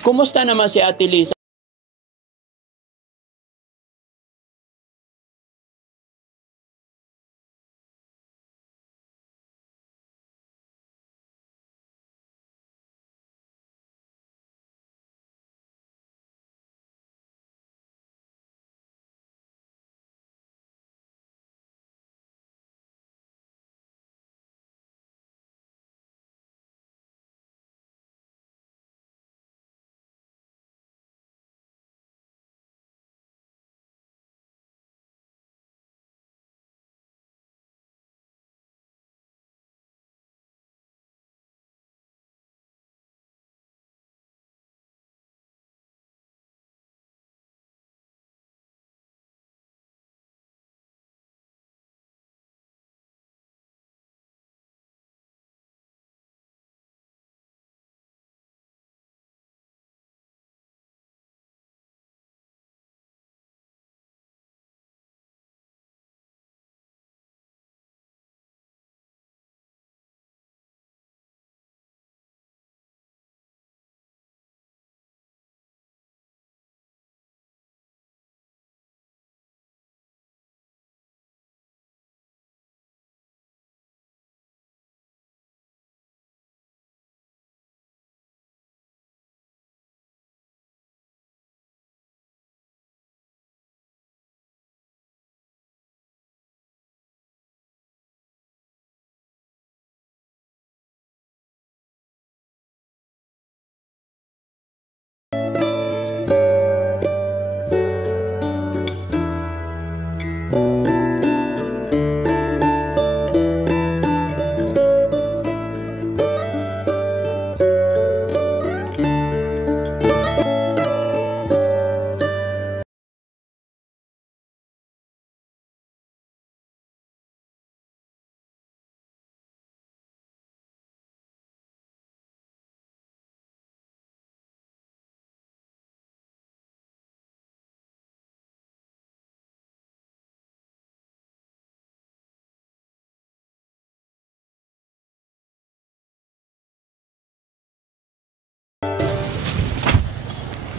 Kumusta naman si Ate Lisa?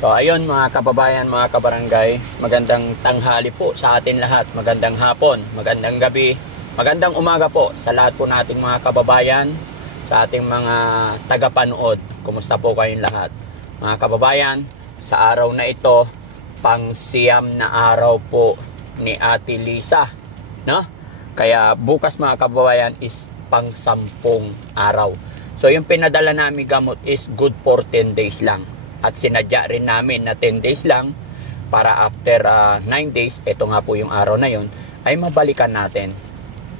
So ayun mga kababayan, mga kabarangay, magandang tanghali po sa atin lahat, magandang hapon, magandang gabi, magandang umaga po sa lahat po nating mga kababayan, sa ating mga tagapanood. Kumusta po kayong lahat? Mga kababayan, sa araw na ito, pang-siyam na araw po ni Ate Lisa, no? Kaya bukas mga kababayan is pang-sampung araw. So yung pinadala namin gamot is good for 10 days lang. At sinadya rin namin na 10 days lang para after 9 days, ito nga po yung araw na yon, ay mabalikan natin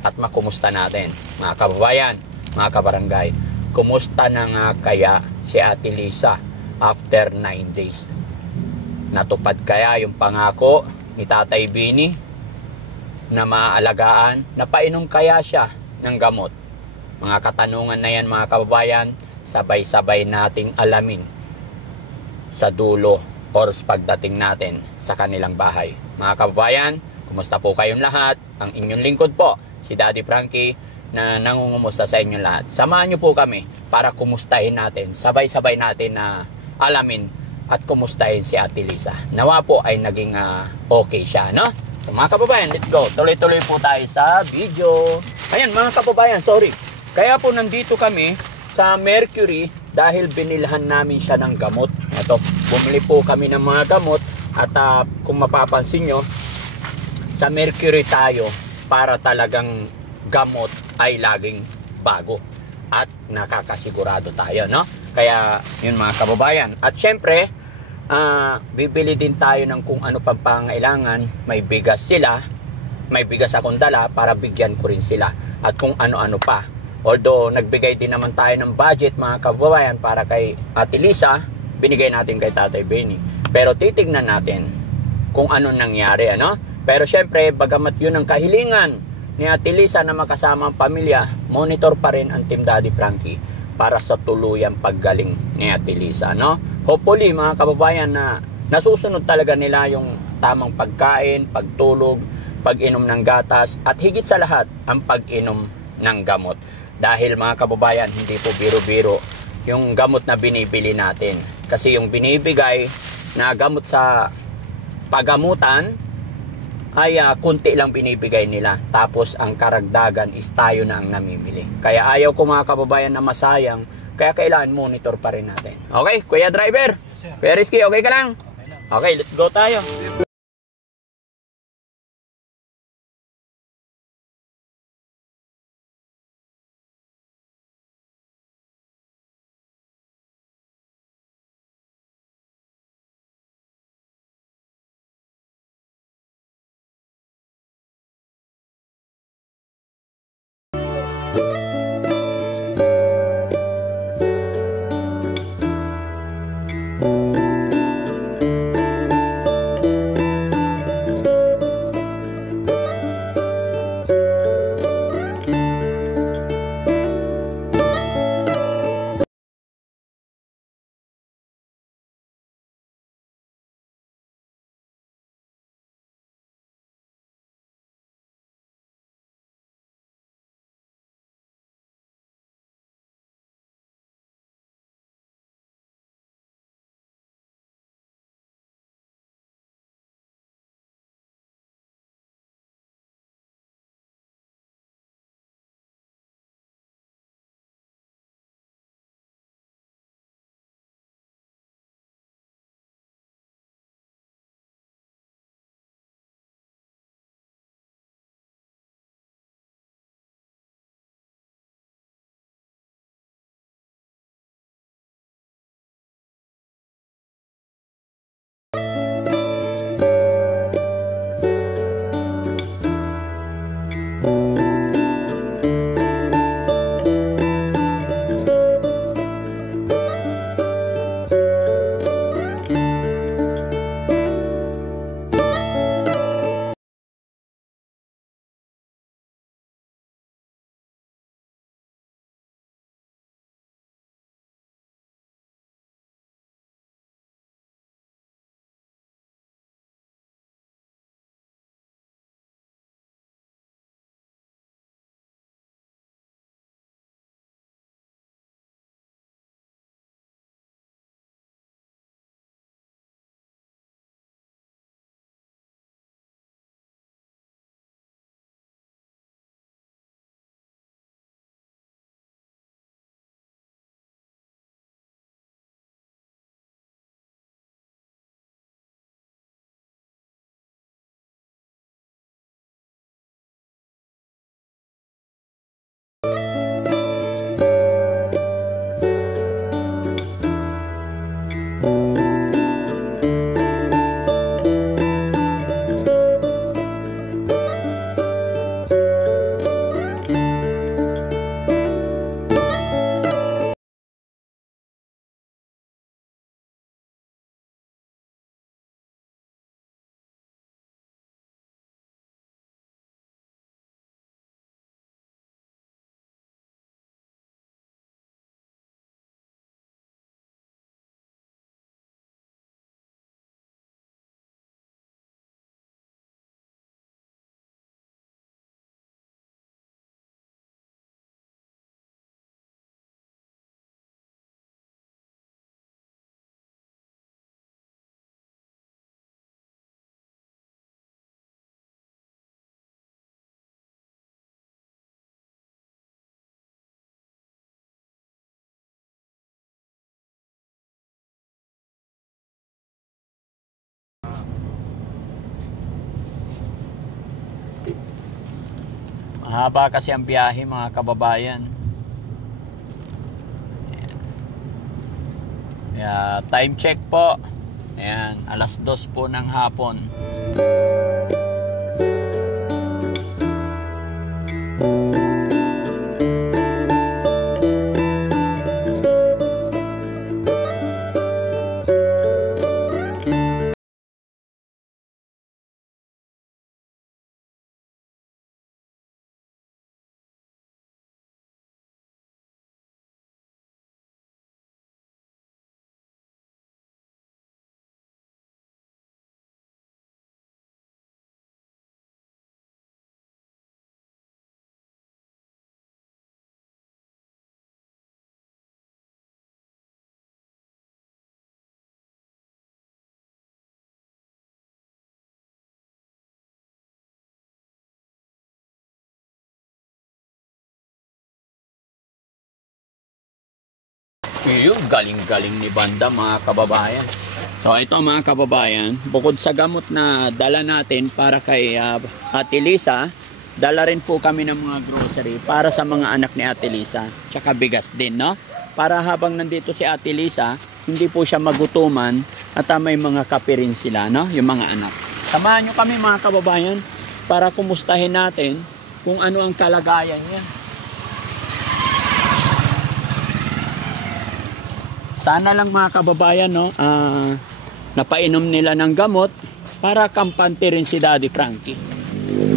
at makumusta natin. Mga kababayan, mga kabarangay, kumusta na nga kaya si Ate Lisa after 9 days? Natupad kaya yung pangako ni Tatay Bini na maaalagaan? Napainom kaya siya ng gamot? Mga katanungan na yan mga kababayan, sabay-sabay nating alamin sa dulo or pagdating natin sa kanilang bahay. Mga kababayan, kumusta po kayong lahat? Ang inyong lingkod po, si Daddy Frankie, na nangungumusta sa inyong lahat. Samahan niyo po kami para kumustahin natin, sabay-sabay natin na alamin at kumustahin si Ate Lisa. Nawa po ay naging okay siya, no? So mga kababayan, let's go. Tuloy-tuloy po tayo sa video. Ayan mga kababayan, sorry. Kaya po nandito kami sa Mercury dahil binilhan namin siya ng gamot. Ito, bumili po kami ng mga gamot at kung mapapansin nyo, sa Mercury tayo para talagang gamot ay laging bago at nakakasigurado tayo, no? Kaya yun mga kababayan. At syempre, bibili din tayo ng kung ano pang pangailangan. May bigas sila, may bigas akong dala para bigyan ko rin sila. At kung ano-ano pa. Although nagbigay din naman tayo ng budget mga kababayan para kay Ate Lisa, binigay natin kay Tatay Benny. Pero titignan natin kung ano nangyari, ano? Pero syempre, bagamat yun ang kahilingan ni Ate Lisa na makasama ang pamilya, monitor pa rin ang Team Daddy Frankie para sa tuluyang paggaling ni Ate Lisa, no? Hopefully mga kababayan na nasusunod talaga nila yung tamang pagkain, pagtulog, pag-inom ng gatas, at higit sa lahat, ang pag-inom ng gamot. Dahil mga kababayan, hindi po biro-biro yung gamot na binibili natin. kasi yung binibigay na gamot sa pagamutan ay kunti lang binibigay nila. Tapos ang karagdagan is tayo na ang namimili. Kaya ayaw ko mga kababayan na masayang. Kaya kailangan monitor pa rin natin. Okay, Kuya Driver? Yes, sir. Kuya Rizky, okay ka lang? Okay lang. Okay, let's go tayo. Mahaba kasi ang biyahe mga kababayan. Kaya time check po. Ayan, 2:00 po ng hapon. Yung galing-galing ni Banda, mga kababayan. So ito mga kababayan, bukod sa gamot na dala natin para kay Ate Lisa, dala rin po kami ng mga grocery para sa mga anak ni Ate Lisa. Tsaka bigas din, no? Para habang nandito si Ate Lisa, hindi po siya magutuman at may mga kape rin sila, no? Yung mga anak. Samahan nyo kami mga kababayan para kumustahin natin kung ano ang kalagayan niya. Sana lang mga kababayan, no, napainom nila ng gamot para kampante rin si Daddy Frankie.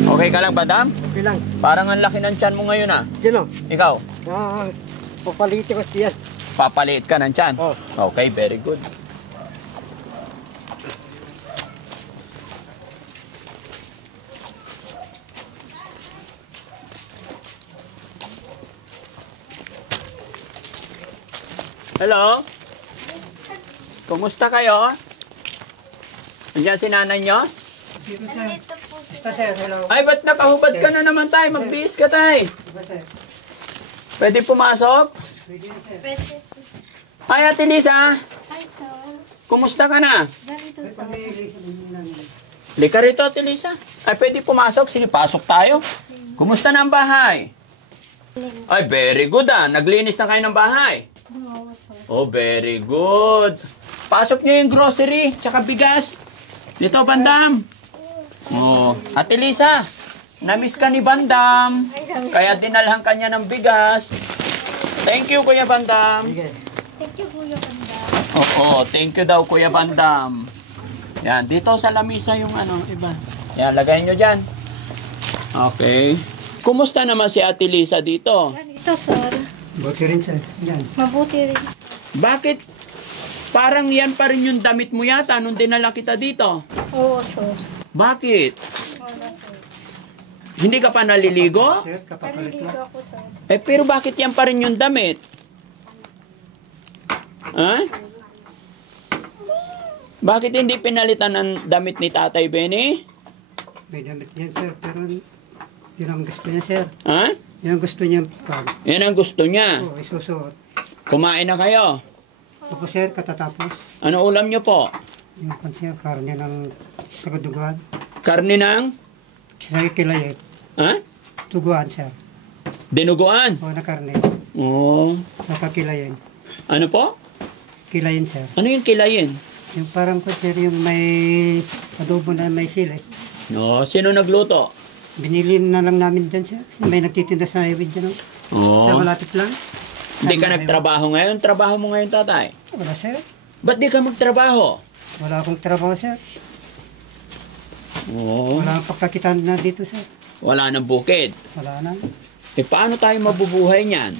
Okay ka lang, Badam? Okay lang. Parang ang laki ng tiyan mo ngayon, ah. Sino? Ikaw? Papalitin ko siya. Papaliit ka ng tiyan? Oh. Okay, very good. Hello? Kumusta kayo? Andiyan si nanay nyo? Nandito po Ito sir, hello. Ay, ba't nakahubad ka na naman tayo? Magbihis ka tayo. Pwede pumasok? Pwede po. Ay, Ate Lisa, Ay, sir. kumusta ka na? Ganito, sir. Lika rito, Ate Lisa. Ay, pwede pumasok? Sige, pasok tayo. Kumusta na ang bahay? Ay, very good ah. Naglinis na kayo ng bahay. Oo, sir. Oh, very good. Pasok niyo yung grocery, tsaka bigas. Dito, Bandam. Oh, Ate Lisa, namiss ka ni Bandam. Kaya dinalhan ka niya ng bigas. Thank you, Kuya Bandam. Thank you, Kuya Banda. Oo, thank you daw, Kuya Bandam. Yan, dito sa lamisa yung ano, iba. Yan, lagay nyo dyan. Okay. Kumusta naman si Ate Lisa dito? Ganito, sir. Buti rin sir. Yan. Mabuti rin. Bakit parang yan pa rin yung damit mo yata nung dinala kita dito? Oo, sir. Bakit? Wala, sir. Hindi ka pa naliligo? Sir, kapapalit Naliligo mo. ako, sir. Eh, pero bakit yan pa rin yung damit? Ha? Bakit hindi pinalitan ng damit ni Tatay Benny? May damit niyan sir, pero yun ang gusto niya sir. Ha? Yun ang gusto niya pag Yan ang gusto niya. isusuot. Kumain na kayo. Tapos sir, katatapos. Ano ulam nyo po? Yung kansiya, karne ng sa duguan. Karne ng? Sa kilayin. Ha? Tuguan sir. Dinuguan. O na karne. Oo. Sa kakilayin. Ano po? Kilayin sir. Ano yung kilayin? Yung parang po sir, yung may adobo na may sili. No, sino nagluto? Binili na lang namin dyan sir. Kasi may nagtitinda sa highway dyan. Oh. Oo. Sa malapit lang. Hindi ka nagtrabaho ngayon? Trabaho mo ngayon, tatay? Wala sir. Ba't di ka magtrabaho? Wala akong trabaho sir. Oo. Wala akong pagkakitaan na dito sir. Wala nang bukid. Wala na. Eh, paano tayo mabubuhay niyan?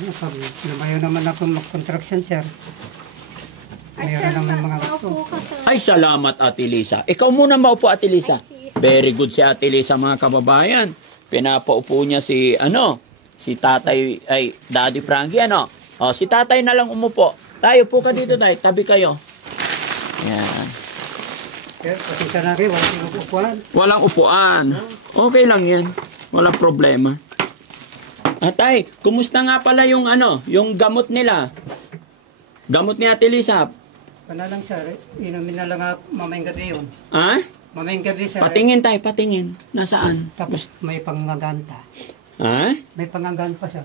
Pag lumayo naman ako mag-contraction sir. Ay, Mayroon sir, naman mga maupo gusto. ka, sir. Ay, salamat, Ate Lisa. Ikaw muna maupo, Ate Lisa. Ay, Very good si Ate Lisa, mga kababayan. Pinapaupo niya si, si tatay, ay, Daddy Frankie, O, si tatay na lang umupo. Tayo po ka dito, tayo. Tabi kayo. Yan. Sir, pasensya na rin. Wala silang upuan. Walang upuan. Okay lang yan. Walang problema. Atay, kumusta nga pala yung yung gamot nila? Gamot ni Ate Lisa. Wala lang sir. Inumin na lang ako mamayang gabi yun. Ha? Mamayang gabi sir. Patingin tayo, patingin. Nasaan? Tapos may panganganta. Ha? May pangangan pa sir.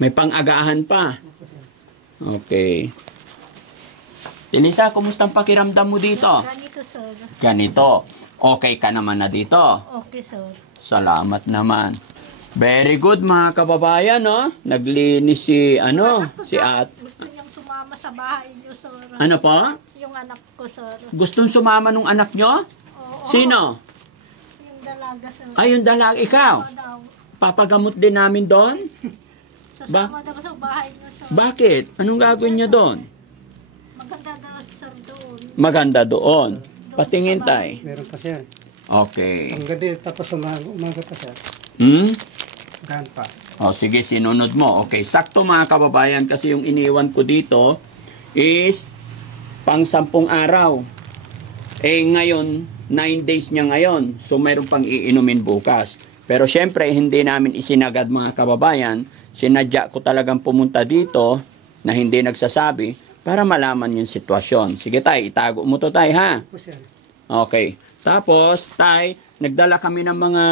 May pang-agahan pa. Okay. Elisa, kumusta ang pakiramdam mo dito? Ganito, sir. Ganito. Okay ka naman na dito. Okay, sir. Salamat naman. Very good mga kababayan, no? Naglinis si, si At. Gusto niyang sumama sa bahay niyo, sir. Ano pa? Yung anak ko, sir. Gustong sumama nung anak nyo? Oo. Sino? Yung dalaga, sir. Ay, yung dalag. Ikaw? Sasama daw. Papagamot din namin doon? Sasama daw sa bahay niyo, sir. Bakit? Anong gagawin niya doon? Maganda daw, sir, doon. Maganda doon. Patingin tayo. Meron pa sir. Okay. Ang gabi tapos umaga pa sir. Hmm? Gaan pa. O, sige, sinunod mo. Okay, sakto mga kababayan kasi yung iniwan ko dito is pang 10 araw. Eh, ngayon, 9 days niya ngayon. So, mayroon pang iinumin bukas. Pero, syempre, hindi namin isinagad mga kababayan sinadya ko talagang pumunta dito na hindi nagsasabi para malaman yung sitwasyon. Sige tay, itago mo to tay ha. Po, sir. Okay. Tapos tay, nagdala kami ng mga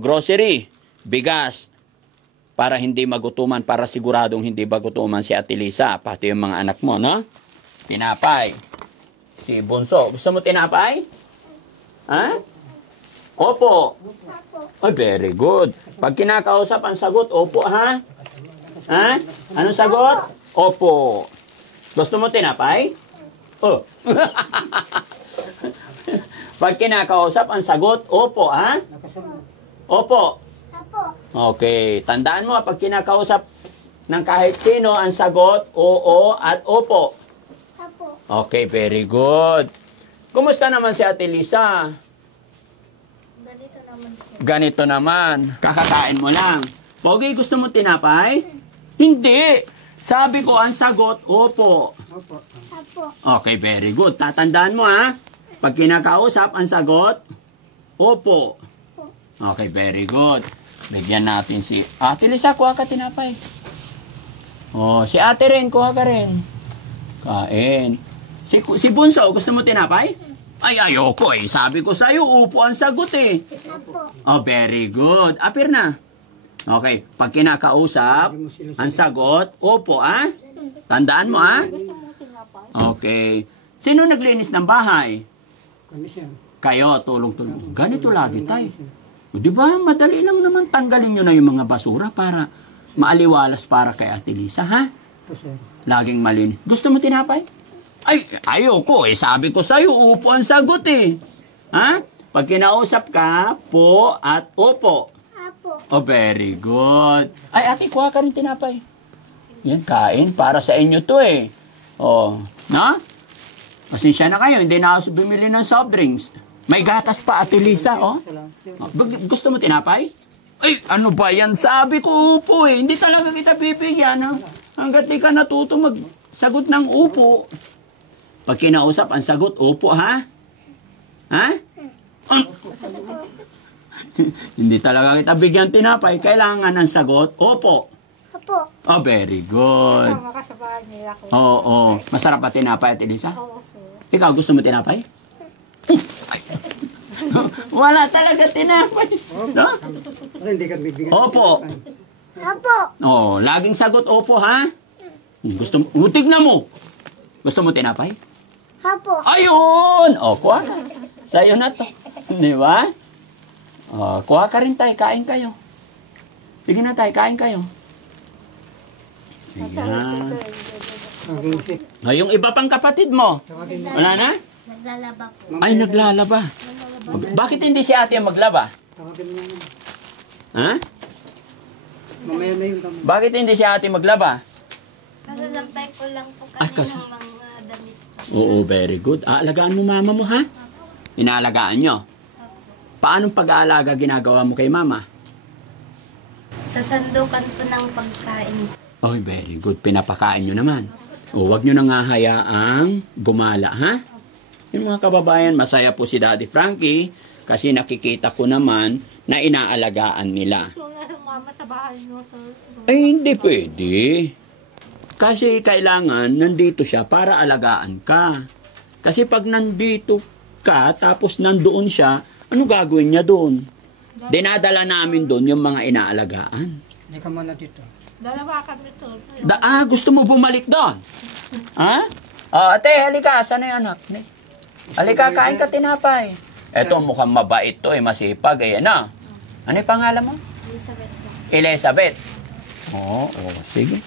grocery, bigas para hindi magutuman, para siguradong hindi magutuman si Ate Lisa, pati yung mga anak mo, no? Tinapay. Si Bunso, gusto mo tinapay? Ha? Opo. Ay, very good. Pag kinakausap, ang sagot, opo, ha? Ha? Anong sagot? Opo. Gusto mo tinapay? Oh. Pag kinakausap, ang sagot, opo, ha? Opo. Okay. Tandaan mo, pag kinakausap ng kahit sino, ang sagot, oo at opo. Okay, very good. Kumusta naman si Ate Lisa? Ganito naman siya. Ganito naman. Kakakain mo lang. Pogi, gusto mo tinapay? Hindi. Sabi ko, ang sagot, opo. Opo. Okay, very good. Tatandaan mo, ha? Pag kinakausap, ang sagot, opo. Okay, very good. Bigyan natin si Ate Lisa, kuha ka tinapay. Oh, si Ate rin, kuha ka rin. Kain. Si Bunso, gusto mo tinapay? Ay, ayoko eh. Sabi ko sa'yo, upo ang sagot eh. Oh, very good. Apir na. Okay, pag kinakausap, ang sagot, opo, ah? Tandaan mo, ah? Gusto mo tinapay? Okay. Sino naglinis ng bahay? Kami, sir. Kayo, tulong-tulong. Ganito lagi tayo. O, di ba? Madali lang naman tanggalin nyo na yung mga basura para maaliwalas para kay Ate Lisa, ha? Po, sir. Laging malinis. Gusto mo tinapay? Ay, ayoko eh. Sabi ko sa'yo, upo ang sagot eh. Ha? Pag kinausap ka, po at opo. Oh, very good. Ay, ate, kuha ka rin tinapay. Yan, kain. Para sa inyo to eh. Oh, na? Pasensya na kayo, hindi na ako bumili ng soft drinks. May gatas pa, Ate Lisa, oh. Gusto mo tinapay? Ay, ano ba yan? Sabi ko upo eh. Hindi talaga kita bibigyan, ha? Hanggat di ka natuto magsagot ng upo. Pag kinausap, ang sagot, upo, ha? Ha? Hindi talaga kita bigyan tinapay. Kailangan ng sagot, opo. Oh, very good. Tama ka sa bahay niya ako. Oo. Masarap ba tinapay, Ate Lisa? Oo, sir. Ikaw, gusto mo tinapay? Ay. Wala talaga tinapay. No? Pero hindi ka bibigyan. Opo. Oh, laging sagot, opo, ha? Gusto mo, tignan mo. Gusto mo tinapay? Ayun! O, kuha ka. Sa'yo na to. Di ba? O, kuha ka rin tayo. Kain kayo. Sige na tayo, kain kayo. Ayan. O, yung iba pang kapatid mo. Wala na? Naglalaba po. Ay, naglalaba. Bakit hindi si ate maglaba? Tawagin mo na. Ha? Mamaya na yung kami. Bakit hindi si ate maglaba? Kasasampay ko lang po Ah, kami kas- ng mga damit. Oo, very good. Aalagaan mo mama mo, ha? Inaalagaan nyo. Paanong pag-aalaga ginagawa mo kay mama? Sa sandukan po ng pagkain. Oh, very good. Pinapakain nyo naman. O, wag nyo nang hahayaang gumala, ha? Yung mga kababayan, masaya po si Daddy Frankie kasi nakikita ko naman na inaalagaan nila. So, nasa mama sa bahay niyo, sir. Ay, hindi pwede. Kasi kailangan nandito siya para alagaan ka. Kasi pag nandito ka, tapos nandoon siya, ano gagawin niya doon? Dinadala namin doon yung mga inaalagaan. Hindi ka muna dito. Dalawa kami, sir. Gusto mo bumalik doon? Ha? Ate, halika. Saan na yung anak? Halika, kain ka tinapay. Eto, mukhang mabait to eh, masipag eh. Ano? Ano yung pangalan mo? Elizabeth po. Elizabeth. Oo, sige.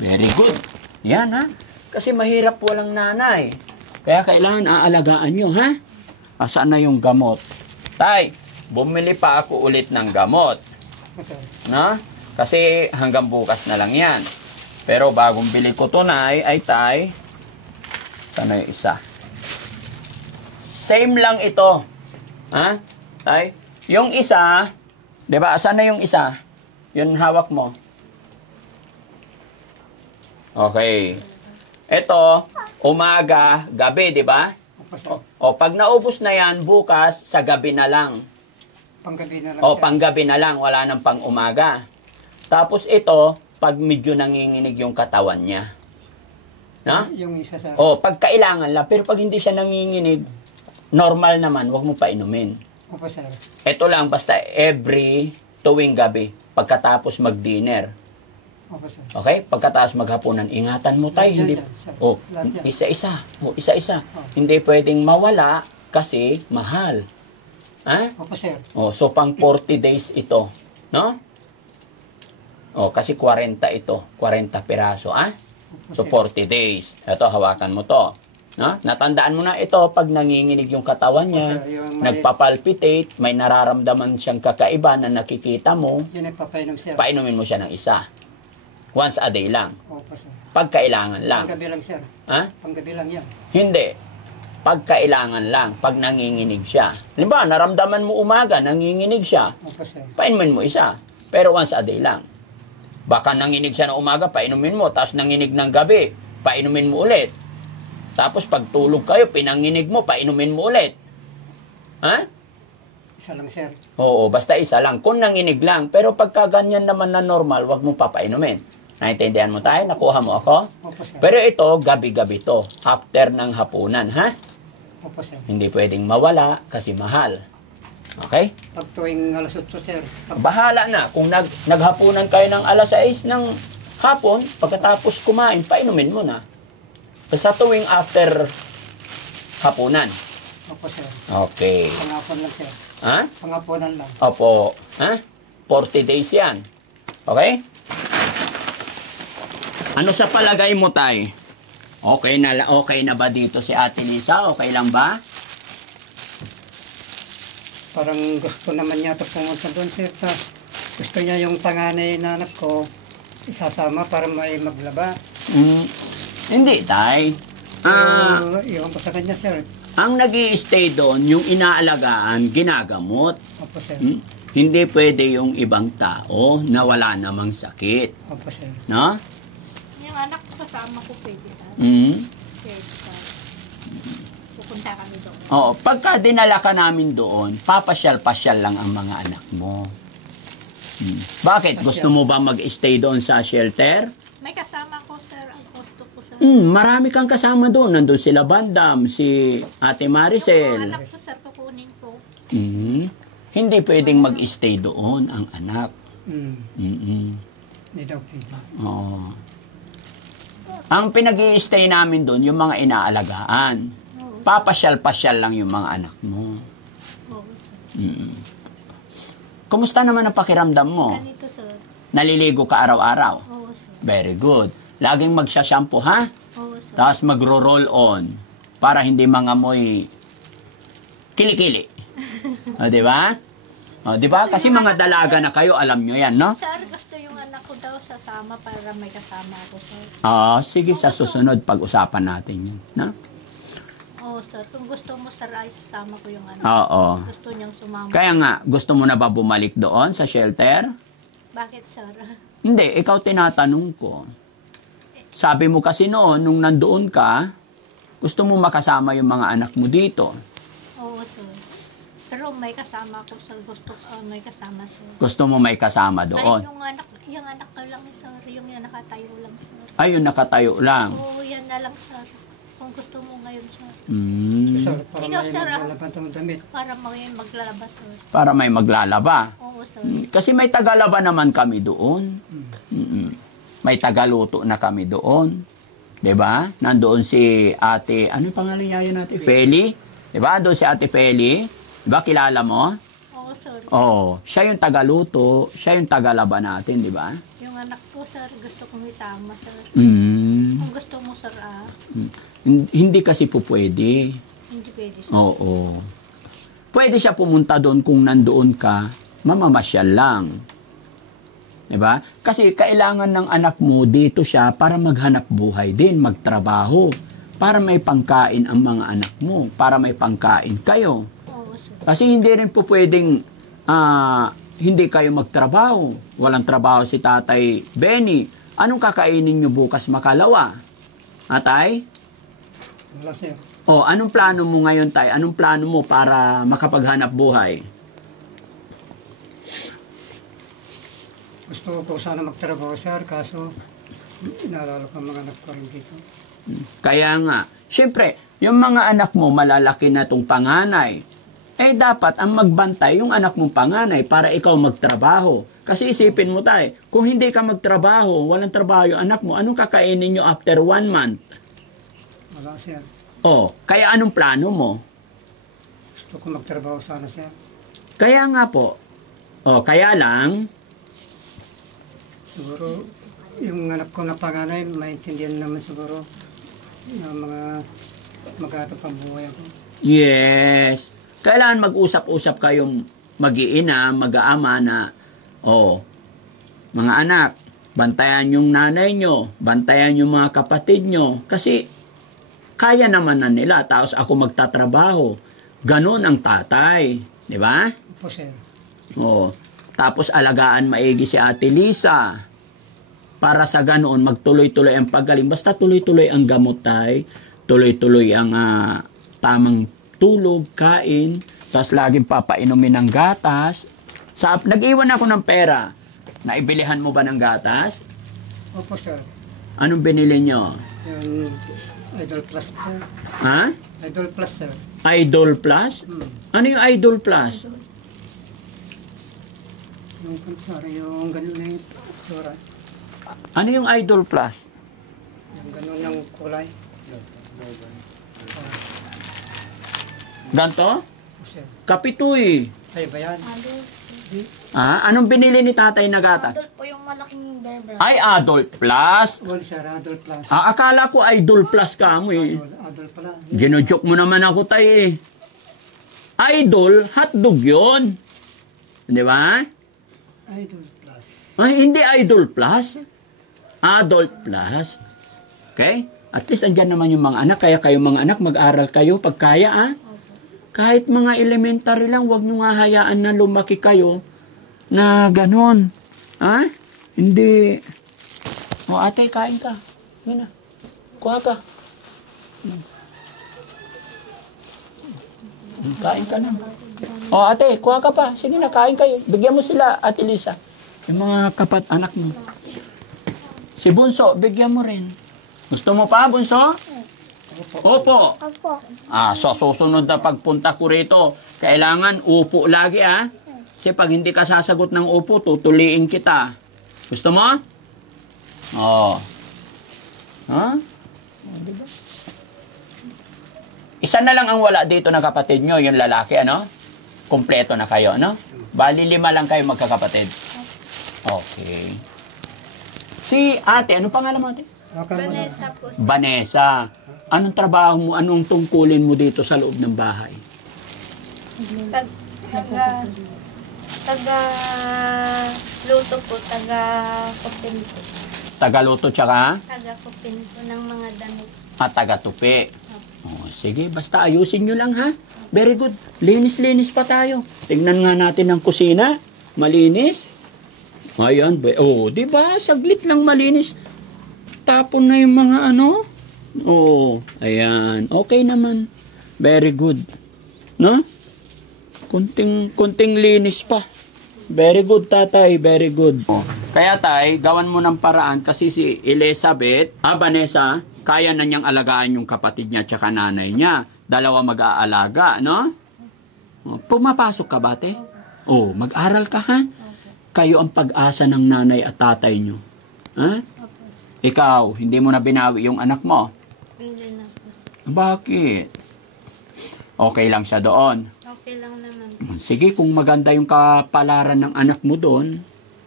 Very good. Yan, ha? Kasi mahirap walang nanay. Kaya kailangan aalagaan nyo, ha? Saan na yung gamot? Tay, bumili pa ako ulit ng gamot. Po, sir. No? Kasi hanggang bukas na lang yan. Pero bagong bili ko to na ay tay, sana yung isa. Same lang ito. Ha? Tay? Yung isa, di ba? Saan na yung isa? Yun hawak mo. Okay. Ito, umaga, gabi, di ba? Opo, sir. O, pag naubos na yan, bukas, sa gabi na lang. Panggabi na lang O, siya. panggabi na lang, wala nang pang umaga. Tapos ito, pag medyo nanginginig yung katawan niya. No? Yung isa sir. O, pag kailangan lang, pero pag hindi siya nanginginig, normal naman, wag mo pa inumin. Opo sir. Ito lang, basta every tuwing gabi, pagkatapos mag-dinner. Opo sir. Okay? Pagkatapos maghapunan, ingatan mo tayo. Lahat Hindi, yan, sir. oh, Lahat yan. isa-isa. Oh, isa-isa. Oh. Hindi pwedeng mawala kasi mahal. Ha? Opo sir. Oh, so pang 40 days ito. No? Oh, kasi 40 ito. 40 piraso. Ah? Opo So sir. 40 days. Ito, hawakan mo to. No? Natandaan mo na ito pag nanginginig yung katawan niya, Opo, sir. Yung may- nagpapalpitate, may nararamdaman siyang kakaiba na nakikita mo, Yun ay papainom sir. painumin mo siya ng isa. Once a day lang. Opo sir. Pag kailangan lang. Panggabi lang sir. Ha? Panggabi lang yan. Hindi. Pag kailangan lang. Pag nanginginig siya. Halimbawa, naramdaman mo umaga, nanginginig siya, Opo sir. painumin mo isa. Pero once a day lang. Baka nanginig siya ng umaga, painumin mo. Tapos nanginig ng gabi, painumin mo ulit. Tapos pag tulog kayo, pinanginig mo, painumin mo ulit. Ha? Isa lang sir. Oo, basta isa lang. Kung nanginig lang. Pero pagka ganyan naman na normal, wag mo papainumin. Naintindihan mo tayo? Nakuha mo ako? Opo sir. Pero ito, gabi-gabi to. After ng hapunan, ha? Opo sir. Hindi pwedeng mawala kasi mahal. Okay? Pag tuwing alas 8 sir. Bahala na. Kung naghapunan kayo ng alas 6 ng hapon, pagkatapos kumain, painumin mo na. Sa tuwing after hapunan. Opo sir. Okay. Pangapon lang sir. Ha? Pangaponan lang. Opo. Ha? 40 days yan. Okay? Ano sa palagay mo, tay? Okay na ba dito si Ate Lisa? Okay lang ba? Parang gusto naman yata pumunta doon sir. Gusto niya yung tanganay na anak ko isasama para may maglaba. Hindi, tay. Iwan ko sa kanya sir. Ang nag-i-stay doon, yung inaalagaan, ginagamot. Opo sir. Hindi pwede yung ibang tao na wala namang sakit. Opo sir. No? Yung anak ko kasama ko pwede sa Mm. pwede sa pupunta kami doon. Oo, pagka dinala ka namin doon, papasyal-pasyal lang ang mga anak mo. Bakit? Gusto mo ba mag-stay doon sa shelter? May kasama ko sir, ang gusto ko sir. Marami kang kasama doon. Nandun sila Bandam, si Ate Yung Maricel. anak ko sir, kukunin ko. Hindi pwedeng mag-stay doon ang anak. Hindi daw pwede. Oo. Ang pinag-i-stay namin doon, yung mga inaalagaan. Oo. Papasyal-pasyal lang yung mga anak mo. Oo sir. Kumusta naman ang pakiramdam mo? Ganito sir. Naliligo ka araw-araw? Oo sir. Very good. Laging magsha-shampoo, ha? Oo sir. Tapos magro-roll on para hindi mangamoy kilikili. O, di ba? O, di ba? Kasi mga dalaga na kayo, alam nyo yan, no? Sir, gusto yung anak ko daw sasama para may kasama ako sir. Sige, sa susunod, pag-usapan natin yun, no? Oo sir, kung gusto mo sir ay sasama ko yung anak. Oo. Gusto niyang sumama. Kaya nga, gusto mo na ba bumalik doon sa shelter? Bakit sir? Hindi, ikaw tinatanong ko. Sabi mo kasi noon, nung nandoon ka, gusto mo makasama yung mga anak mo dito. Oo sir. Pero may kasama ko sir, gusto may kasama sir. Gusto mo may kasama Ay, doon. yung anak ko lang sir, yung nakatayo lang sir. Ayun, nakatayo lang. Oo, yan na lang sir. Kung gusto mo ngayon sir. Sir, para Ikaw, may sir, maglalaban ng damit. Para maglalabas sir. Para may maglalaba. Oo sir. Kasi may tagalaba naman kami doon. May tagaluto na kami doon. 'Di ba? Nandoon si Ate, ano yung pangalan niya yun, Ate Feli? 'Di ba? Doon si Ate Feli. 'Di ba kilala mo? Oo sir. Oh, siya yung tagaluto, siya yung tagalaba natin, 'di ba? Yung anak ko sir, gusto kong isama sir. Kung gusto mo sir Hindi kasi po pwede. hindi pwede sir. Oo. Pwede siya pumunta doon kung nandoon ka, mamamasyal lang. 'Di ba? Kasi kailangan ng anak mo dito siya para maghanap buhay din, magtrabaho, para may pangkain ang mga anak mo, para may pangkain kayo. Oo sir. Kasi hindi rin po pwedeng hindi kayo magtrabaho. Walang trabaho si Tatay Benny. Anong kakainin nyo bukas makalawa? Atay? Wala sir. Anong plano mo ngayon, Tay? Anong plano mo para makapaghanap buhay? Gusto ko sana magtrabaho, sir, kaso inaalala ko ang mga anak ko rin dito. Kaya nga, syempre, yung mga anak mo malalaki na tong panganay, eh dapat ang magbantay yung anak mong panganay para ikaw magtrabaho. Kasi isipin mo tayo, kung hindi ka magtrabaho, walang trabaho yung anak mo, anong kakainin nyo after 1 month? Wala, sir. Oh, kaya anong plano mo? Gusto ko magtrabaho sana, sir. Kaya nga po, oh, kaya lang, Siguro, yung anak ko na panganay, maintindihan naman siguro ng mga maghatap ang buhay ako. yes, kailangan mag-usap-usap kayong mag-iina, mag-aama na, oh, mga anak, bantayan yung nanay nyo, bantayan yung mga kapatid nyo, kasi kaya naman na nila, tapos ako magtatrabaho. Ganon ang tatay, di ba? Opo, sir. Oh, tapos alagaan maigi si Ate Lisa. Para sa ganoon, magtuloy-tuloy ang paggaling. Basta tuloy-tuloy ang gamot tay, tuloy-tuloy ang tamang tulog, kain, tapos laging papainumin ng gatas. Nag-iwan ako ng pera. Naibilihan mo ba ng gatas? Opo, sir. Anong binili nyo? Yung Idol Plus, sir. Ha? Idol Plus, sir. Idol Plus? Ano yung Idol Plus? Yung sir, yung ganun na yung tsura. Ano yung Idol Plus? Yung ganun yung kulay. Ganto? Opo, sir. Kapitoy. Ay, ba yan? Anong binili ni tatay na gatas? Adult po yung malaking bear brand. Ay, Adult Plus. Well, sir, Idol Plus. Akala ko Idol Plus ka mo eh. Idol pala. Ginojoke mo naman ako tay eh. Idol, hotdog yun. Di ba? Idol Plus. Ay, hindi Idol Plus. Adult Plus. Okay? At least andyan naman yung mga anak. Kaya kayo mga anak, mag-aral kayo pag kaya ah. Kahit mga elementary lang, huwag nyo nga hayaan na lumaki kayo na ganon. Ha? Hindi. O ate, kain ka. Yan na. Kuha ka. Kain ka na. O ate, kuha ka pa. Sige na, kain kayo. Bigyan mo sila, Ate Lisa. Yung mga anak mo. Si Bunso, bigyan mo rin. Gusto mo pa, Bunso? Opo. Opo. So susunod na pagpunta ko rito, kailangan upo lagi Kasi pag hindi ka sasagot ng upo, tutuliin kita. Gusto mo? Oo. Diba? Isa na lang ang wala dito na kapatid nyo, yung lalaki, ano? Kompleto na kayo, ano? Bali 5 lang kayo magkakapatid. Okay. Si ate, ano pangalan mo ate? Vanessa po. Vanessa. Anong trabaho mo, anong tungkulin mo dito sa loob ng bahay? Luto po, kupin po. Tagaluto tsaka? Kupin po ng mga damit. Taga-tupi. Sige, basta ayusin nyo lang ha. Very good. Linis-linis pa tayo. Tingnan nga natin ang kusina. Malinis. Ayan. Di ba? Saglit lang malinis. Tapon na yung mga ano. Ayan. Okay naman. Very good. No? Kunting linis pa. Very good, tatay. Very good. Kaya tay, gawan mo ng paraan kasi si Elizabeth, Vanessa, kaya na niyang alagaan yung kapatid niya tsaka nanay niya. Dalawa mag-aalaga, no? Pumapasok ka ba, te? Mag-aral ka, ha? Kayo ang pag-asa ng nanay at tatay niyo. Ha? Ikaw, hindi mo na binawi yung anak mo? Hindi na po. Bakit? Okay lang siya doon. Okay lang naman. Sige, kung maganda yung kapalaran ng anak mo doon,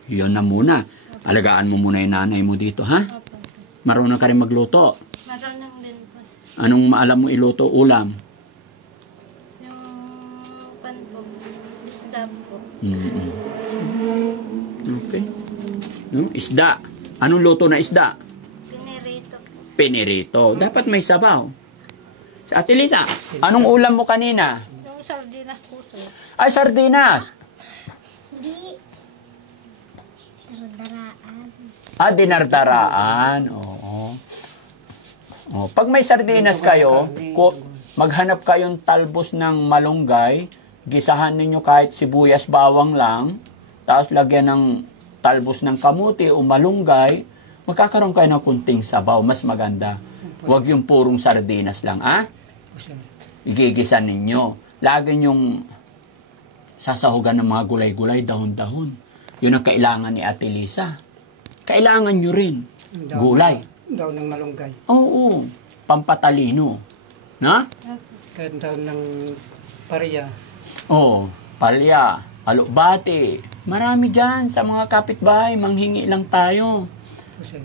yun na muna. Alagaan mo muna yung nanay mo dito, ha? Opo, sir. Marunong ka rin magluto. Marunong din po, sir. Anong maalam mo iluto? Ulam? Yung pan po, isda po. Okay. Isda. Anong luto na isda? Pinirito po. Pinirito. Dapat may sabaw. Ate Lisa, anong ulam mo kanina? Yung sardinas po, sir. Ay, sardinas. Hindi. Daraan. Dinardaraan. Oo. Pag may sardinas kayo, maghanap kayong talbos ng malunggay, gisahan ninyo kahit sibuyas bawang lang, tapos lagyan ng talbos ng kamuti o malunggay, magkakaroon kayo ng kunting sabaw. Mas maganda. Huwag yung purong sardinas lang, Opo, sir. Igigisan ninyo. Lagi yung sasahugan ng mga gulay-gulay, dahon-dahon. Yun ang kailangan ni Ate Lisa. Kailangan nyo rin. Gulay. Daw ng malunggay. Oo. Pampatalino. Na? Kahit daw ng pariya. Oo. Palya. Alubati. Marami dyan sa mga kapitbahay. Manghingi lang tayo. Opo, sir.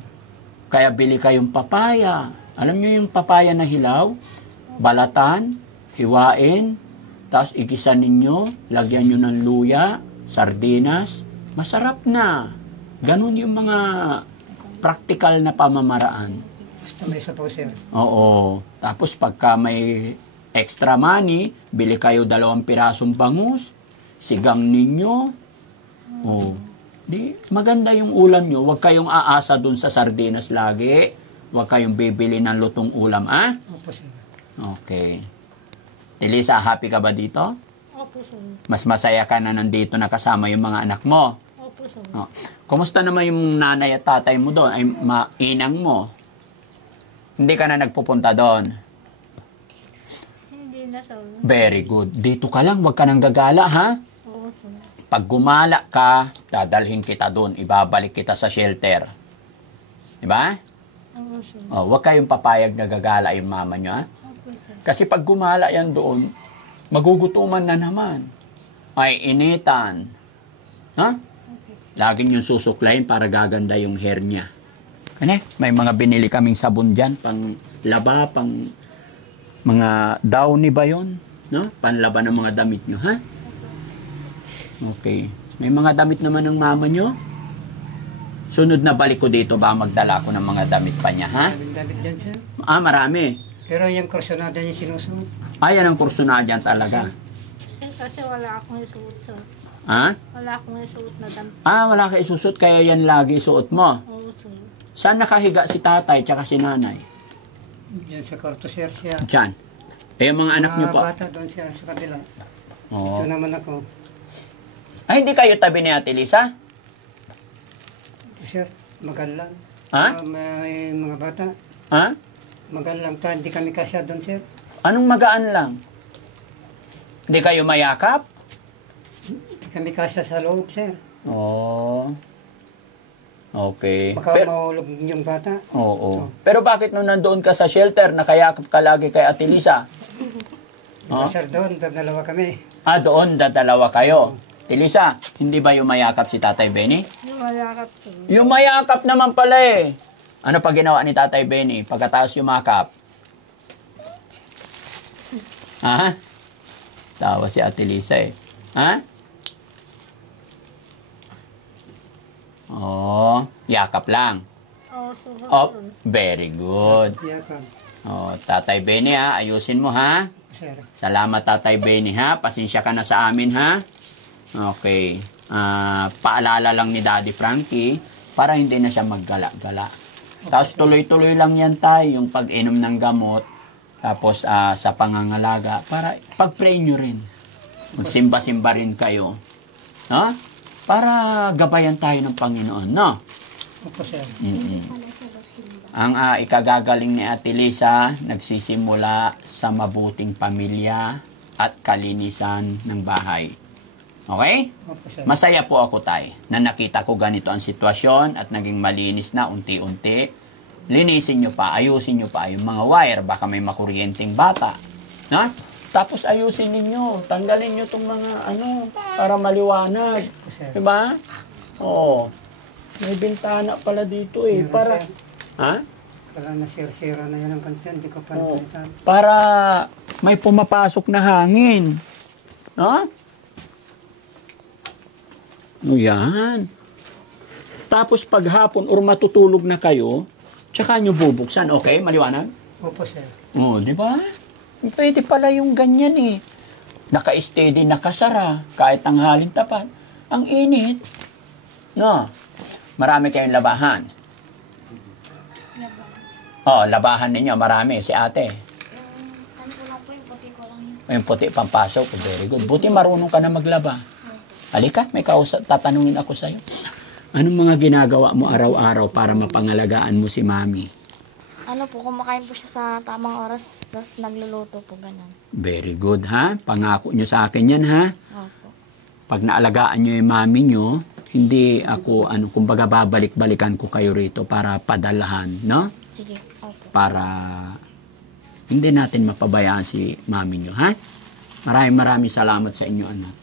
Kaya bili kayong papaya. Alam nyo yung papaya na hilaw? Balatan, hiwain, tapos igisan ninyo, lagyan nyo ng luya, sardinas. Masarap na. Ganun yung mga practical na pamamaraan. Basta may sabaw, sir. Oo. Tapos pagka may extra money, bili kayo 2 pirasong bangus, sigang ninyo. Oo. Di, maganda yung ulam nyo. Huwag kayong aasa dun sa sardinas lagi. Huwag kayong bibili ng lutong ulam, Opo, sir. Okay. Elisa, happy ka ba dito? Opo, sir. Mas masaya ka na nandito na kasama yung mga anak mo. Opo, sir. Oh. Kumusta naman yung nanay at tatay mo doon? Ay, mainang mo? Hindi ka na nagpupunta doon? Hindi na, sir. Very good. Dito ka lang, huwag ka nang gagala, ha? Oo, sir. Pag gumala ka, dadalhin kita doon, ibabalik kita sa shelter. Diba? Oo, sir. Oh, huwag kayong papayag na gagala yung mama nyo, ha? Opo, sir. Kasi pag gumala yan doon, magugutuman na naman. Ay initan. Ha? Lagi niyong susuklayin para gaganda yung hair niya. Ano? May mga binili kaming sabon dyan, pang laba, pang mga downy ba yun? No? Panlaba ng mga damit nyo, ha? Okay. May mga damit naman ng mama nyo? Sunod na balik ko dito ba magdala ko ng mga damit pa niya, ha? Damit dyan, sir. Marami. Pero yung kursunada niya sinusunod. Yan ang kursunada dyan talaga. Sir, kasi wala akong isuot, sir. Ha? Wala akong isuot na damit. Wala ka isusot, kaya yan lagi suot mo. Oo, sir. Saan nakahiga si tatay tsaka si nanay? Diyan sa kwarto, sir, siya. Diyan. Yung mga anak niyo po. Bata doon siya sa kabila. Oo. Ito naman ako. Ay, hindi kayo tabi ni Ate Lisa? Ito, sir, magalang. Ha? May mga bata. Ha? Magalang ta, hindi kami kasya doon, sir. Anong magaan lang? Hindi kayo mayakap? Hindi kami kasya sa loob, sir. Oo. Okay. Baka mahulog yung bata. Oo. Pero bakit nung nandoon ka sa shelter, nakayakap ka lagi kay Ate Lisa? Oh? Sir, doon, dalawa kami. Doon, dadalawa kayo. Ate Lisa, hindi ba yung mayakap si Tatay Benny? Yung malakap, sir. Yung mayakap naman pala eh. Ano pa ginawa ni Tatay Benny pagkatapos yumakap? Ha? Tawa si Ate Lisa eh. Ha? Yakap lang. Oo, sir. Very good. Yakap. Tatay Benny ayusin mo ha. Sir. Salamat Tatay Benny ha. Pasensya ka na sa amin ha. Okay. Paalala lang ni Daddy Frankie para hindi na siya maggala-gala. Tapos tuloy-tuloy lang yan tayo, yung pag-inom ng gamot, tapos sa pangangalaga, para pag-pray nyo rin. Magsimba-simba rin kayo. No? Para gabayan tayo ng Panginoon, no? Opo, sir. Ang ikagagaling ni Ate Lisa, nagsisimula sa mabuting pamilya at kalinisan ng bahay. Okay? Opo, sir. Masaya po ako tay na nakita ko ganito ang sitwasyon at naging malinis na unti-unti. Linisin nyo pa, ayusin nyo pa yung mga wire, baka may makuryenteng bata. Na? Tapos ayusin ninyo, tanggalin nyo itong mga para maliwanag. Diba? Oo. May bintana pala dito eh. Meron, Para, sir. ha? Kala na sira na yan ang kansan, hindi ko pa napalitan. Para may pumapasok na hangin. No? Yan. Tapos paghapon or matutulog na kayo, tsaka nyo bubuksan. Okay, maliwanag? Opo, sir. Di ba? Pwede pala yung ganyan eh. Naka-steady, nakasara, kahit tanghalin tapat. Ang init. No? Marami kayong labahan. Labahan ninyo, marami. Si ate. Ano ko lang po, yung puti ko lang yun. Yung puti pampasok. Very good. Buti marunong ka na maglaba. Halika, may tatanungin ako sa'yo. Anong mga ginagawa mo araw-araw para mapangalagaan mo si mami? Ano po, kumakain po siya sa tamang oras, tapos nagluluto po, ganun. Very good, ha? Pangako nyo sa akin yan, ha? Opo. Pag naalagaan nyo yung mami nyo, hindi ako, kumbaga babalik-balikan ko kayo rito para padalahan, no? Sige, opo. Para hindi natin mapabayaan si mami nyo, ha? Maraming salamat sa inyo, anak.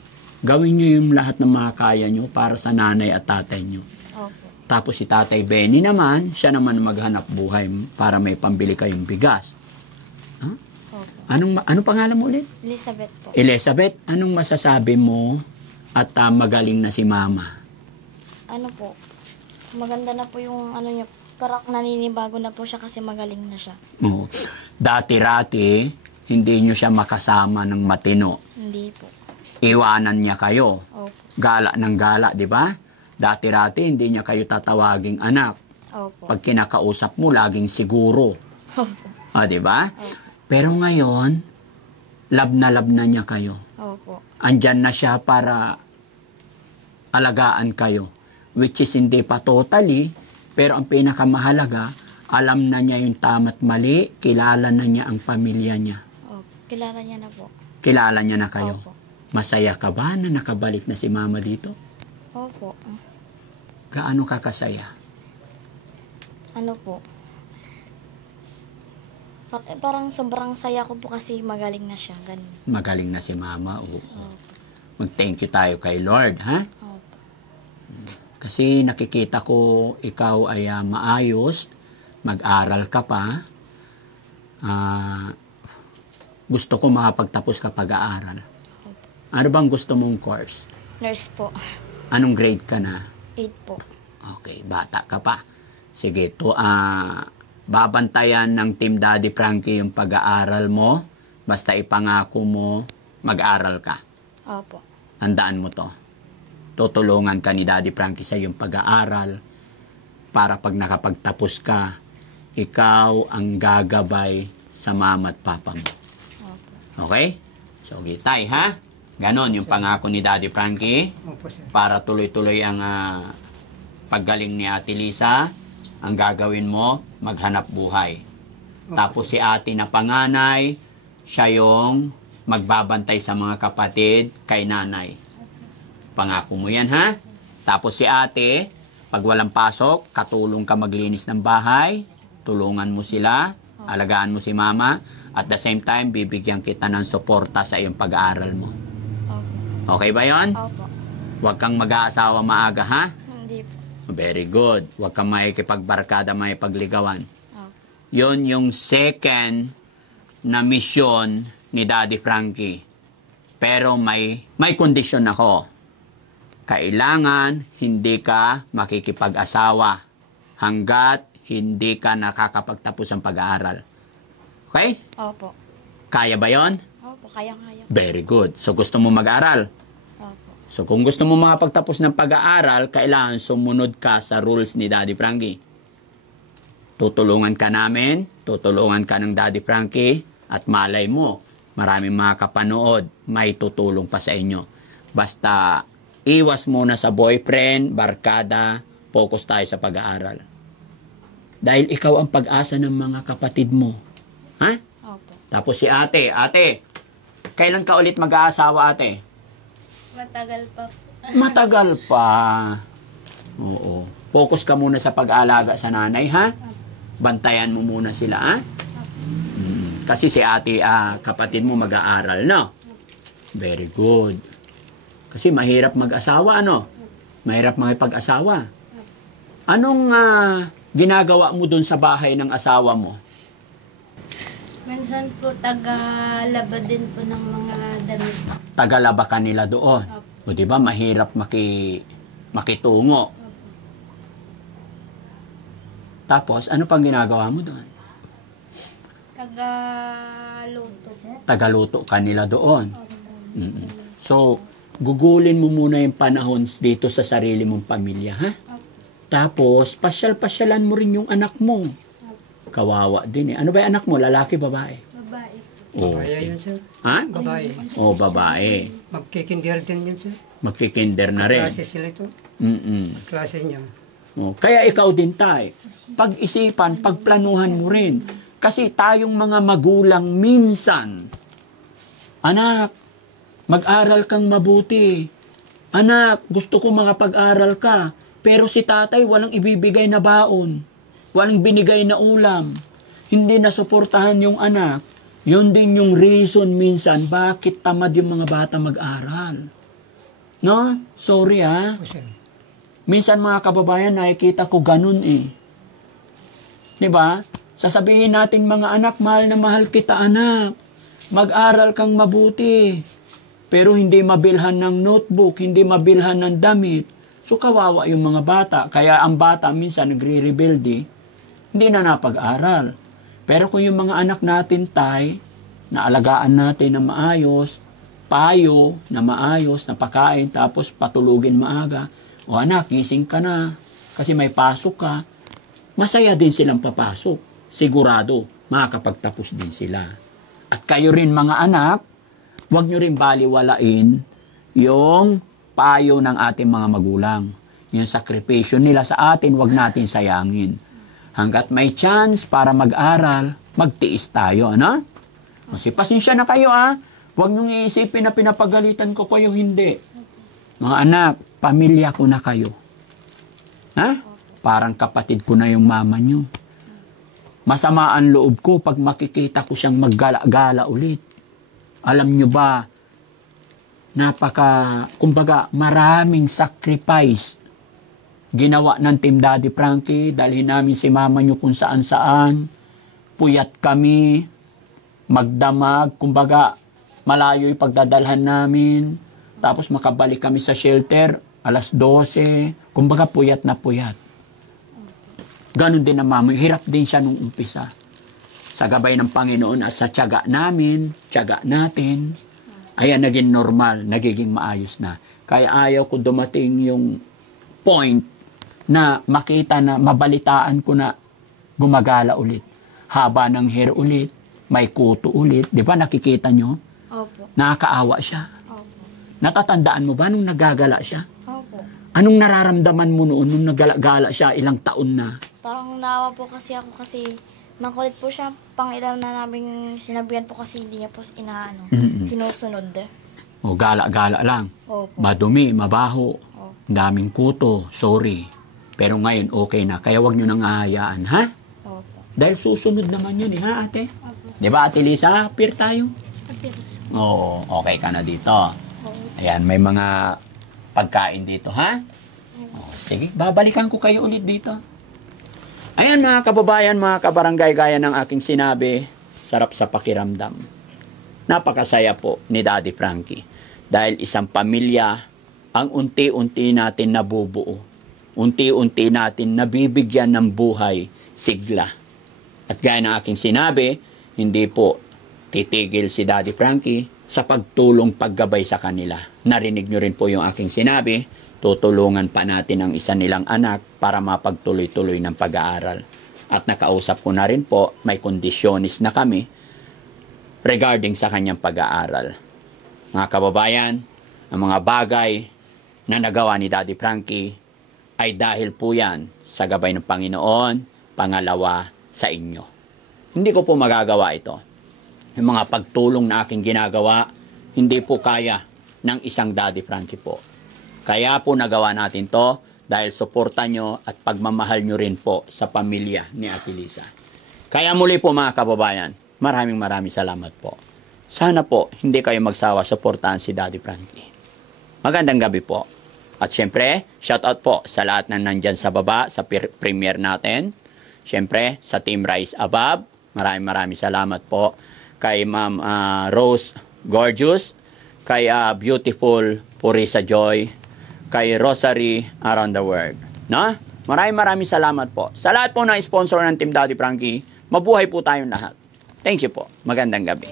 Gawin nyo yung lahat ng mga kaya nyo para sa nanay at tatay nyo. Opo. Tapos si Tatay Benny naman, siya naman maghanap buhay para may pambili kayong bigas. Huh? Opo. Anong pangalan mo ulit? Elizabeth po. Elizabeth, anong masasabi mo at magaling na si mama? Ano po, maganda na po yung ano niya, naninibago na po siya kasi magaling na siya. Oo. Dati-rati, hindi nyo siya makasama ng matino. Hindi po. Iwanan niya kayo. Opo. Gala ng gala, di ba? Dati-rati, hindi niya kayo tatawaging anak. Opo. Pag kinakausap mo, laging siguro. Opo. Di ba? Opo. Pero ngayon, love na niya kayo. Opo. Andyan na siya para alagaan kayo. Which is hindi pa totally, pero ang pinakamahalaga, alam na niya yung tama't mali, kilala na niya ang pamilya niya. Opo. Kilala niya na po. Kilala niya na kayo. Opo. Masaya ka ba na nakabalik na si mama dito? Opo. Gaano ka kasaya? Ano po? Parang sobrang saya ko po kasi magaling na siya. Ganun. Magaling na si mama. Oo. Opo. Mag-thank you tayo kay Lord, ha? Opo. Kasi nakikita ko ikaw ay maayos, mag-aral ka pa. Gusto ko makapagtapos ka pag-aaral. Ano bang gusto mong course? Nurse po. Anong grade ka na? 8 po. Okay, bata ka pa. Sige, babantayan ng Team Daddy Frankie yung pag-aaral mo. Basta ipangako mo, mag-aral ka. Opo. Tandaan mo to. Tutulungan ka ni Daddy Frankie sa yung pag-aaral para pag nakapagtapos ka, ikaw ang gagabay sa mama at papa mo. Opo. Okay? So, gitay, ha? Ganon yung pangako ni Daddy Frankie Opo, sir. para tuloy-tuloy ang paggaling ni Ate Lisa. Ang gagawin mo, maghanap buhay. Tapos si ate na panganay, siya yung magbabantay sa mga kapatid kay nanay. Pangako mo yan, ha? Tapos si ate, pag walang pasok, katulong ka maglinis ng bahay, tulungan mo sila, alagaan mo si mama, at the same time, bibigyan kita ng suporta sa iyong pag-aaral mo. Opo. Okay ba yon? Opo. Huwag kang mag-aasawa maaga, ha? Hindi po. Very good. Huwag kang makikipagbarkada, makipagligawan. Opo. Yon yung second na mission ni Daddy Frankie. Pero may kondisyon ako. Kailangan hindi ka makikipag-asawa hanggat hindi ka nakakapagtapos ng pag-aaral. Okay? Opo. Kaya ba yon? Opo, kaya-kaya. Very good. So gusto mo mag-aral? Opo. So kung gusto mo makapagtapos ng pag-aaral, kailangan sumunod ka sa rules ni Daddy Frankie. Tutulungan ka namin, tutulungan ka ng Daddy Frankie, at malay mo, maraming mga kapanood, may tutulong pa sa inyo. Basta iwas muna sa boyfriend, barkada, focus tayo sa pag-aaral. Dahil ikaw ang pag-asa ng mga kapatid mo. Ha? Opo. Tapos si ate, kailan ka ulit mag-aasawa, ate? Matagal pa. Matagal pa. Oo. Focus ka muna sa pag-aalaga sa nanay, ha? Bantayan mo muna sila, ha? Kasi si ate, kapatid mo mag-aaral, no? Very good. Kasi mahirap mag-asawa, ano? Mahirap makipag-asawa. Anong ginagawa mo dun sa bahay ng asawa mo? Minsan po taga-laba din po ng mga damit. Tagalaba ka nila doon. O di ba mahirap makitungo. Tapos ano pang ginagawa mo doon? Taga-luto. Tagaluto ka nila doon. So gugulin mo muna yung panahon dito sa sarili mong pamilya, ha? Tapos pasyal-pasyalan mo rin yung anak mo. Kawawa din eh. Ano ba yung anak mo? Lalaki, babae? Babae. Oh. Babae yun, sir. Ha? Babae. O, babae. Magkikinder din yun, sir. Magkikinder na rin. Klase sila ito. Mm-mm. Klase niya. Oh, kaya ikaw din tay, pag-isipan, pagplanuhan mo rin. Kasi tayong mga magulang minsan, anak, mag-aral kang mabuti. Anak, gusto ko makapag-aral ka. Pero si tatay walang ibibigay na baon. Walang binigay na ulam. Hindi nasuportahan yung anak. Yun din yung reason minsan bakit tamad yung mga bata mag-aral. No? Sorry ha. O, sir. Minsan mga kababayan, nakikita ko ganun eh. Diba? Sasabihin natin mga anak, mahal na mahal kita anak. Mag-aral kang mabuti. Pero hindi mabilhan ng notebook, hindi mabilhan ng damit. So kawawa yung mga bata. Kaya ang bata minsan nagre-rebelde, hindi na napag-aral. Pero kung yung mga anak natin tay, naalagaan natin na maayos, payo na maayos, na pakain, tapos patulugin maaga, o anak, gising ka na, kasi may pasok ka, masaya din silang papasok. Sigurado, makakapagtapos din sila. At kayo rin mga anak, huwag nyo rin baliwalain yung payo ng ating mga magulang. Yung sakripisyo nila sa atin, huwag natin sayangin. Hanggat may chance para mag-aral, magtiis tayo, ano? Kasi pasensya na kayo, Huwag nyo iisipin na pinapagalitan ko kayo, hindi. Mga anak, pamilya ko na kayo. Ha? Parang kapatid ko na yung mama nyo. Masama ang loob ko pag makikita ko siyang maggala-gala ulit. Alam nyo ba, kumbaga, maraming sacrifice ginawa ng Team Daddy Frankie. Dalhin namin si mama nyo kung saan-saan. Puyat kami, magdamag, kumbaga, malayo yung pagdadalhan namin. Tapos makabalik kami sa shelter, alas 12. Kumbaga, puyat na puyat. Ganon din ang mama. Hirap din siya nung umpisa. Sa gabay ng Panginoon at sa tiyaga namin, tiyaga natin, ayan, naging normal, nagiging maayos na. Kaya ayaw ko dumating yung point na makita na, mabalitaan ko na gumagala ulit. Haba ng hair ulit, may kuto ulit. Di ba nakikita nyo? Opo. Nakakaawa siya. Opo. Natatandaan mo ba nung nagagala siya? Opo. Anong nararamdaman mo noon nung nagala siya ilang taon na? Parang naawa po kasi ako kasi makulit po siya. Pangilan na namin sinabihan po kasi hindi niya po sinusunod. O gala-gala lang. Opo. Madumi, mabaho, Opo. daming kuto, sorry. Pero ngayon okay na, kaya wag nyo nang ahayaan, ha? Opo. Dahil susunod naman yun, ha ate? Opo. Di ba ate Lisa, appear tayo? Appears. Oo, okay ka na dito. Opo. Ayan, may mga pagkain dito, ha? O, sige, babalikan ko kayo ulit dito. Ayan mga kababayan, mga kabarangay, gaya ng aking sinabi, sarap sa pakiramdam. Napakasaya po ni Daddy Frankie. Dahil isang pamilya ang unti-unti natin nabubuo. Unti-unti natin nabibigyan ng buhay, sigla. At gaya ng aking sinabi, hindi po titigil si Daddy Frankie sa pagtulong paggabay sa kanila. Narinig nyo rin po yung aking sinabi, tutulungan pa natin ang isa nilang anak para mapagtuloy-tuloy ng pag-aaral. At nakausap ko na rin po, may kondisyonis na kami regarding sa kanyang pag-aaral. Mga kababayan, ang mga bagay na nagawa ni Daddy Frankie ay dahil po yan sa gabay ng Panginoon, pangalawa sa inyo. Hindi ko po magagawa ito. Yung mga pagtulong na aking ginagawa, hindi po kaya ng isang Daddy Frankie po. Kaya po nagawa natin to dahil suporta nyo at pagmamahal nyo rin po sa pamilya ni Ate Lisa. Kaya muli po mga kababayan, maraming salamat po. Sana po hindi kayo magsawa suportahan si Daddy Frankie. Magandang gabi po. At syempre, shoutout po sa lahat na nandyan sa baba, sa premiere natin. Syempre, sa Team Rise Above, maraming salamat po. Kay Ma'am Rose Gorgeous, kay Beautiful Purisa Joy, kay Rosary Around the World. No? Maraming salamat po. Sa lahat po na sponsor ng Team Daddy Frankie, mabuhay po tayong lahat. Thank you po. Magandang gabi.